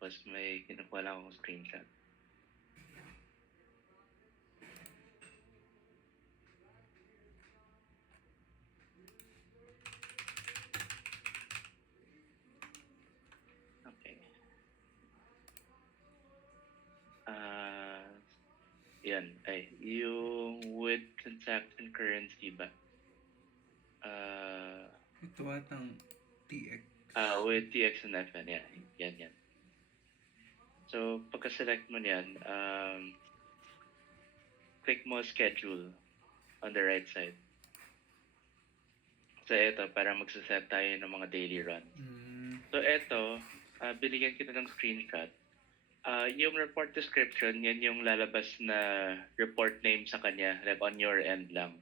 Tapos may kinukuha lang akong screenshot. Okay. Yan. Ay, yung with transaction currency ba? Ito atang TX. With TX and FN. Yan. So, pagka-select mo yan, click mo schedule on the right side. So, ito, para magsaset tayo ng mga daily run. So, ito, binigyan kita ng screenshot. Yung report description, yan yung lalabas na report name sa kanya, like on your end lang.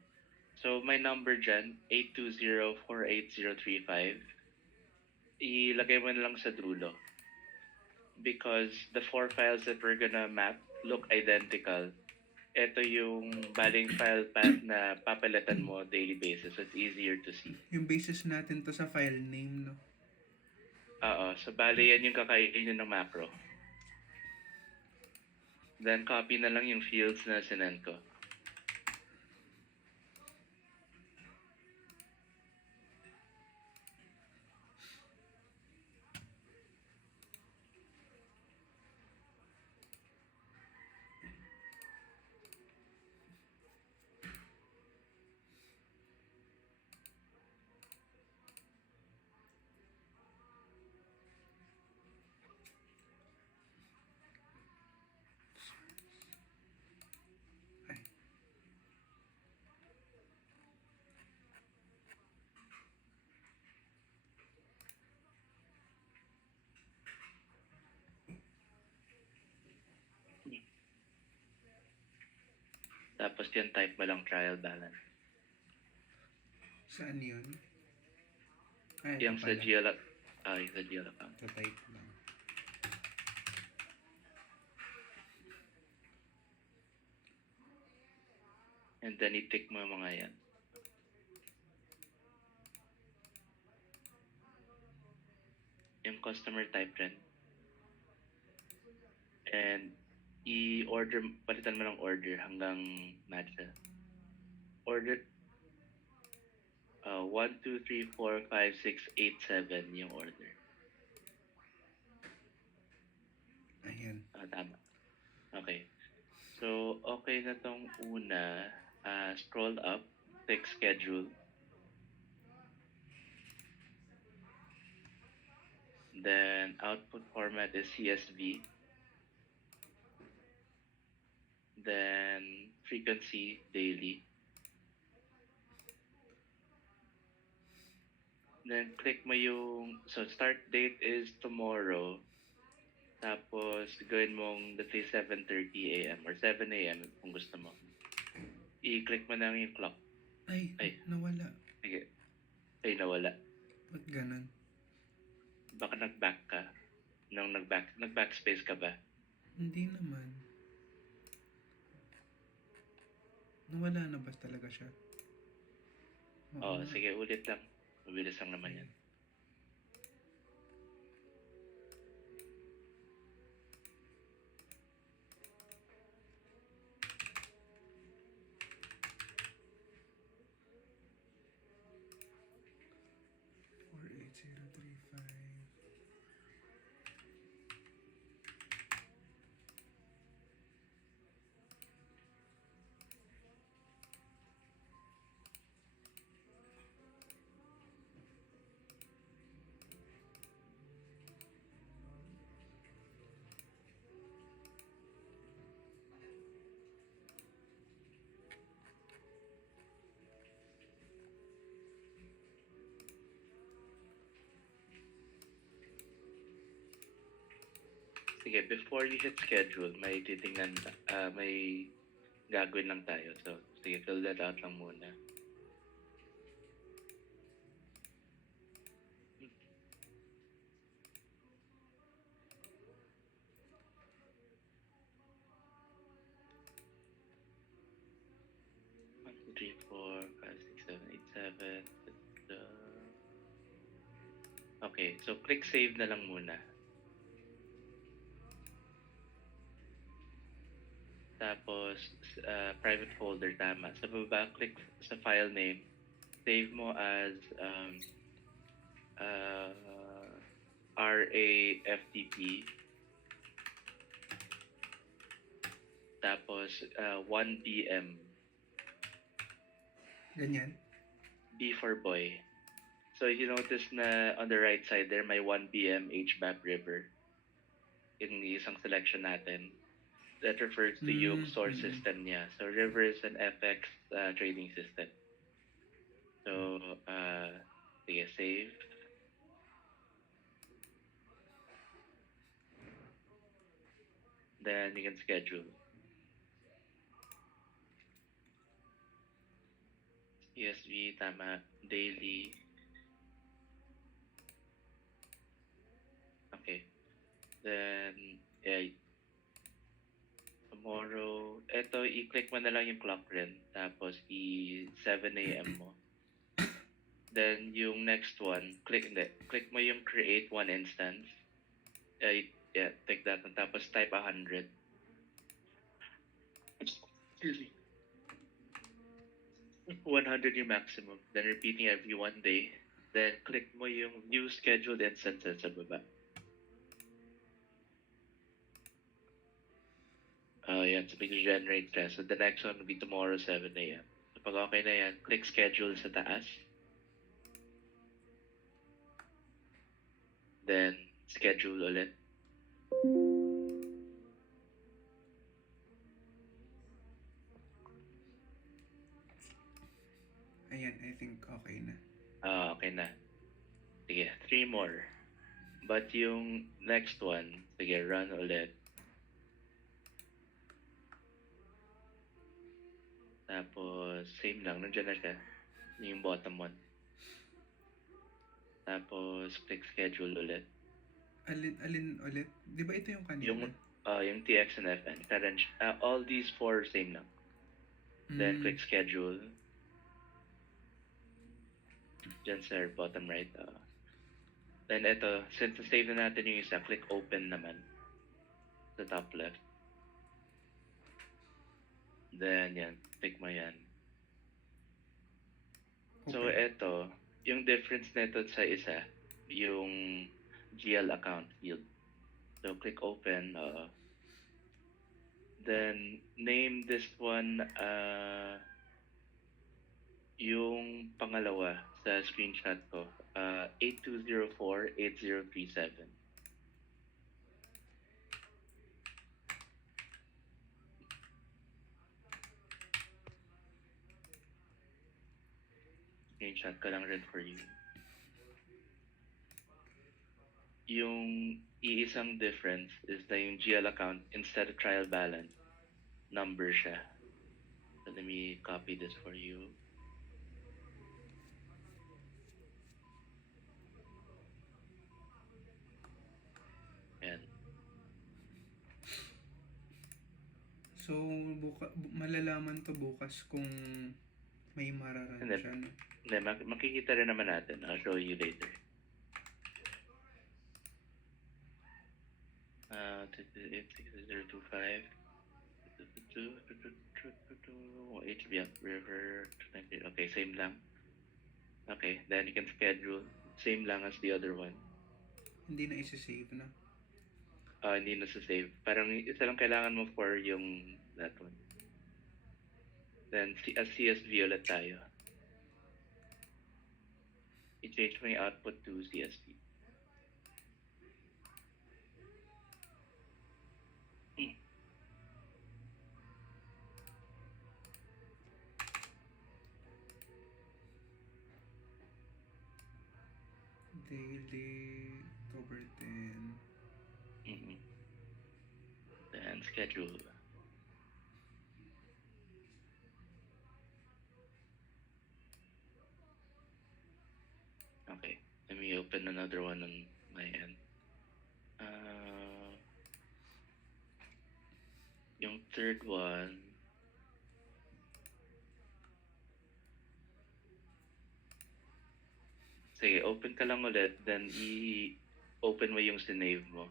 So, may number dyan, 820-48035. Ilagay mo na lang sa dulo. Because the 4 files that we're gonna map look identical. Ito yung baling file path na papalitan mo daily basis. So, it's easier to see. Yung basis natin to sa file name, no? So bali yan yung kakainin ng macro. Then copy na lang yung fields na sinend ko. Ay. Tapos yan type mo lang trial balance. Saan yun? Ay, Yung ito sa pala. GL, yung sa GL account. Ito type lang. And then i-tick mo yung mga yan. Yung customer type rin. And i-order, palitan mo ng order hanggang match na. Order 1, 2, 3, 4, 5, 6, 8, 7 yung order. Ayan. Tama. Okay. So, okay na tong una. Scroll up, click schedule. Then output format is CSV. Then frequency daily. Then click mo yung, so start date is tomorrow. Tapos gawin mong let's say 7:30 a.m. or 7 a.m. kung gusto mo. I-click mo lang yung clock. Ay, nawala. Sige. Ay, nawala. Ba't ganun? Baka nag-back ka. Nung nag-backspace ka ba? Hindi naman. Nawala na ba talaga siya? Oo, sige, ulit lang. Mabilis lang naman yan. Sige, before you hit schedule, may titingnan, may gagawin lang tayo. So, sige, fill that out lang muna. One, two, three, four, five, six, seven, eight, seven. Okay, so click save na lang muna. private folder, tama. Sa baba, click sa file name. Save mo as uh, RAFTP. Tapos 1BM. Ganyan. B for boy. So you notice na on the right side there may 1BM HBAP river in isang selection natin. That refers to yung source system niya. So river is an FX trading system. So sige, save. Then you can schedule. CSV, tama. Daily. Okay. Then, yeah, tomorrow, eto, i-click mo na lang yung clock rin. Tapos, 7 a.m. mo. Then, yung next one, click mo yung create one instance. Yeah, take that one. Tapos, type 100. Excuse me. 100 yung maximum. Then, repeating every 1 day. Then, click mo yung view scheduled instances sa baba. Yan, so mag-generate ka. So the next one will be tomorrow, 7 a.m. So pag okay na yan, click schedule sa taas. Then, schedule ulit. Ayan, I think okay na. Okay na. Sige, 3 more. But yung next one, sige, run ulit. Tapos, same lang, nandiyan na siya. Yung bottom one. Tapos, click schedule ulit. Alin ulit? Di ba ito yung kanina? Yung TX and FN. All these 4 same lang. Then, click schedule. Diyan sa bottom right. Then, ito, since na-save na natin yung isa, click open naman. Sa top left. Then, yan. Click mo yan. Okay. So, ito, yung difference nito sa isa, yung GL account field. So, click open. Then, name this one, yung pangalawa sa screenshot ko, 8204-8037. Screenshot ko lang rin for you. Yung iisang difference is na yung GL account, instead of trial balance, number siya. So let me copy this for you. Ayan. So, malalaman to bukas kung may mararan Hindi. siya. No? Hindi, makikita rin naman natin. I'll show you later. 025 HBM river. Okay, same lang. Okay, then you can schedule. Same lang as the other one. Hindi na isi-save na. Hindi na sa save. Parang isa lang kailangan mo for yung that one. Then as CSV ulit tayo. I-change mo yung output to CSV. Daily, October 10. Then schedule. Okay, let me open another one on my end. Yung third one, sige, open ka lang ulit, then i-open mo yung sinave mo.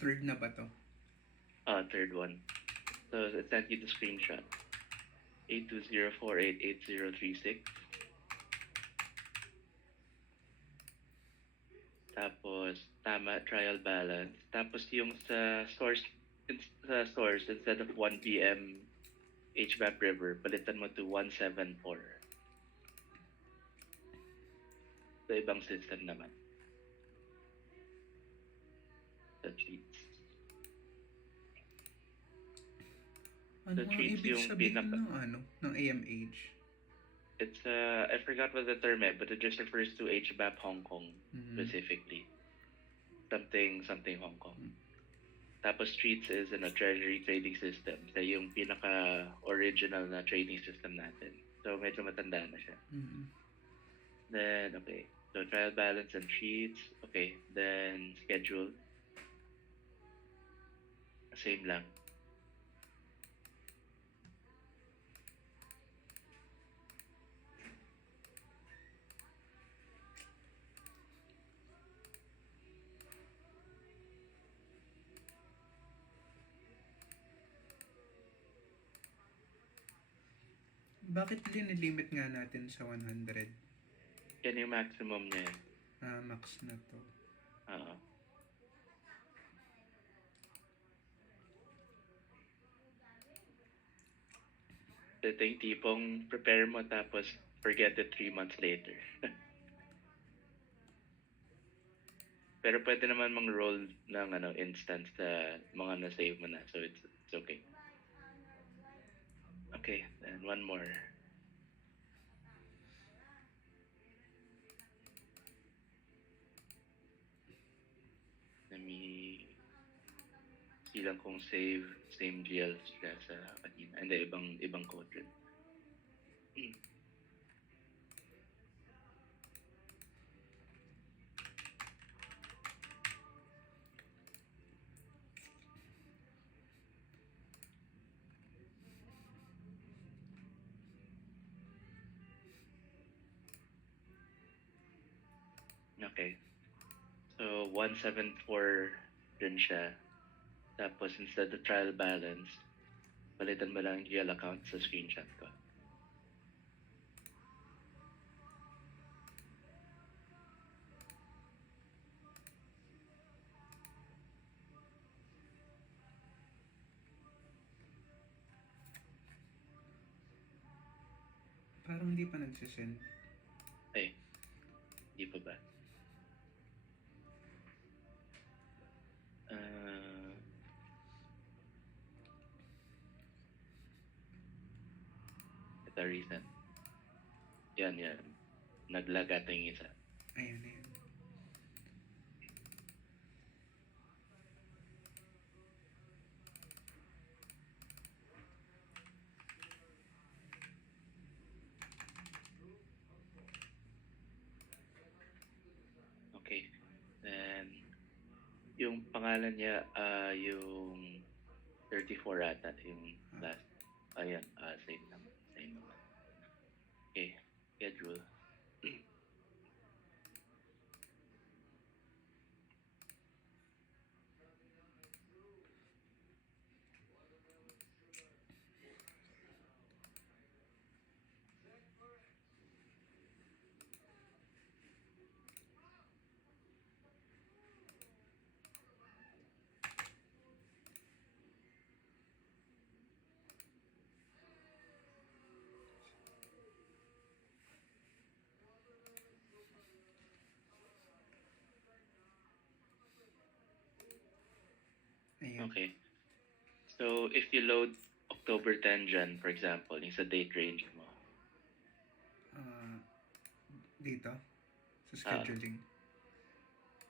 third na ba to? Third one. So it sent you the screenshot. 8204888036. Tapos tama trial balance. Tapos yung sa source instead of 1 PM HVAP river, palitan mo to 174. Sa ibang system naman. Sa treats. Ano So, nga treats ibig yung sabihin ng AMH? It's I forgot what the term is, but it just refers to HVAP Hong Kong specifically. Something Hong Kong. Tapos treats is treasury trading system. So yung pinaka-original na trading system natin. So medyo matanda na siya. Then, okay. So trial balance and treats. Okay. Then schedule. Same lang. Bakit linilimit nga natin sa 100? Yan yung maximum niya. Max na to. Oo. Ito yung tipong prepare mo tapos forget it 3 months later. Pero pwede naman mang-roll ng instance sa mga na-save mo na. So it's okay. Okay, then one more. Let me see lang kung same GL sila sa kanina. Hindi, ibang code rin. Okay. So 174 din siya. Tapos instead of trial balance, palitan mo lang yung GL account sa screenshot ko. Parang hindi pa nagsisend. Ay, di pa ba? Ito recent. Yan. Naglag ata yung isa. Ayan. Okay. Then, yung pangalan niya, yung 34 ata, yung last. Ayan, same naman. Okay, schedule. Ayan. Okay. So, if you load October 10 dyan, for example, yung sa date range mo. Dito? Sa scheduling?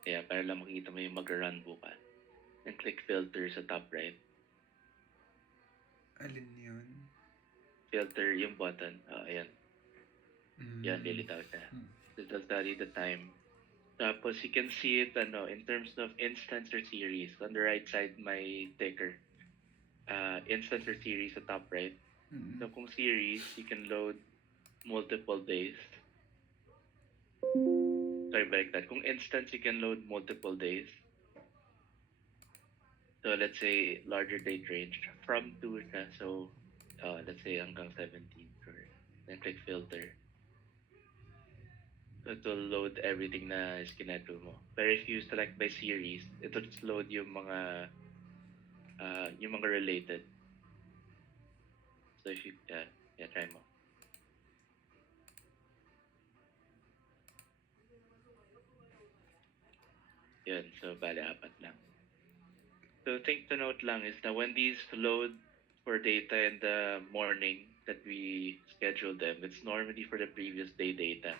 Yeah, para lang makikita mo yung mag-run bukas. And click filter sa top right. Alin yun? Filter yung button. Ayan. Yan, lilitaw siya. It will tell you the time. Tapos you can see it in terms of instance or series. On the right side, may ticker. Instance or series sa top right. So kung series, you can load multiple days. Sorry, balik that. Kung instance, you can load multiple days. So let's say larger date range from 2 siya. So let's say hanggang 17. Sure. Then click filter. So it will load everything na schedule mo. Pero if you select by series, it will just load yung mga related. So if you, yeah, try mo. Yun, so bale apat lang. So thing to note lang is that when these load for data in the morning that we schedule them, it's normally for the previous day data.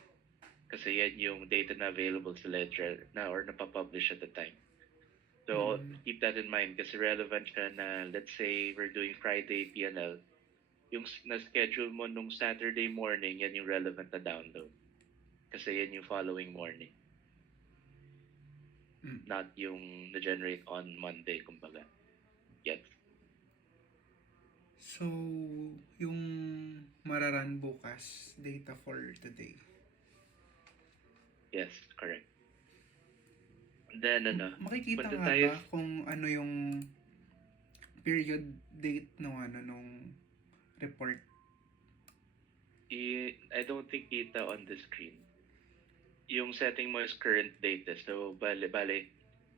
Kasi yan yung data na available sa ledger na or napapublish at the time. So keep that in mind kasi relevant siya na let's say we're doing Friday PNL, yung na-schedule mo nung Saturday morning, yan yung relevant na download. Kasi yan yung following morning. Not yung na-generate on Monday, kumbaga. Yes. So, yung mararan bukas, data for today. Yes, correct. Then, Makikita punta nga tayo- ba kung ano yung period date nung report? I don't think kita on the screen. Yung setting mo is current date. So, bale,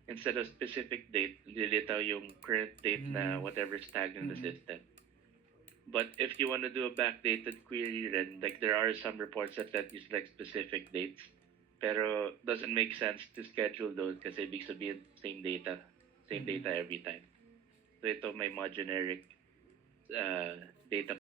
instead of specific date, lilitaw yung current date na whatever's tagged in the system. But if you want to do a backdated query, then like there are some reports that let you select specific dates. Pero doesn't make sense to schedule those kasi ibig sabihin same data every time. So ito may mga generic data